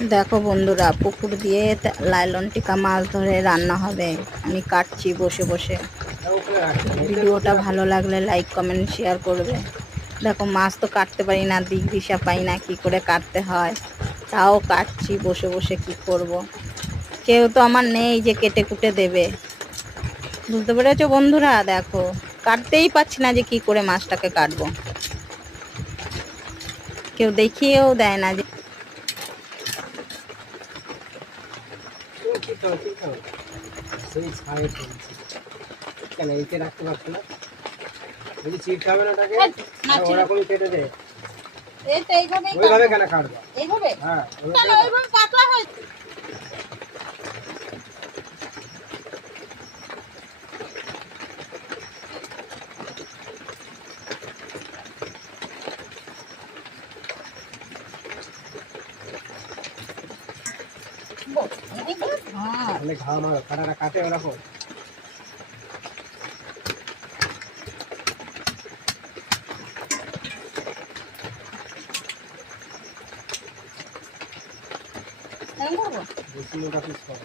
দেখো বন্ধুরা, পুকুর দিয়ে লাইলন টিকা মাছ ধরে রান্না হবে। আমি কাটছি বসে বসে। ভিডিওটা ভালো লাগলে লাইক কমেন্ট শেয়ার করবে। দেখো, মাছ তো কাটতে পারি না, দিক দিশা পাই না কি করে কাটতে হয়, তাও কাটছি বসে বসে। কি করব, কেউ তো আমার নেই যে কেটে কুটে দেবে। বুঝতে পেরেছো বন্ধুরা? দেখো, কাটতেই পারছি না যে কি করে মাছটাকে কাটবো। কেউ দেখিয়েও দেয় না যে কেন এতে রাখতে পারছো না? যদি চিট খাবে না ওটাকে ওরকমই কেটে দে। ওইভাবে কেন কাটবা? এইভাবে? হ্যাঁ, ওইভাবে পাতলা হয়। তাহলে ঘাম আর কাটাটা কাটে ওরকম। বেশি মোটা পিস করো।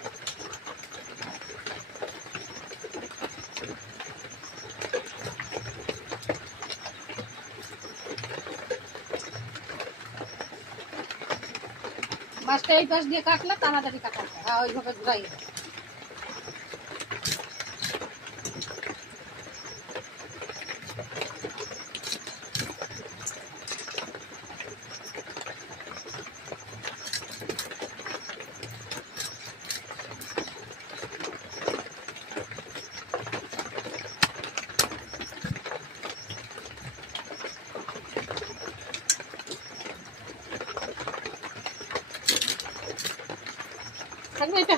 মাছটা এই পাশ দিয়ে কাটলে তাড়াতাড়ি কাটা যায়। হ্যাঁ, ওইভাবে ঘুরাই। থাকবে এটা?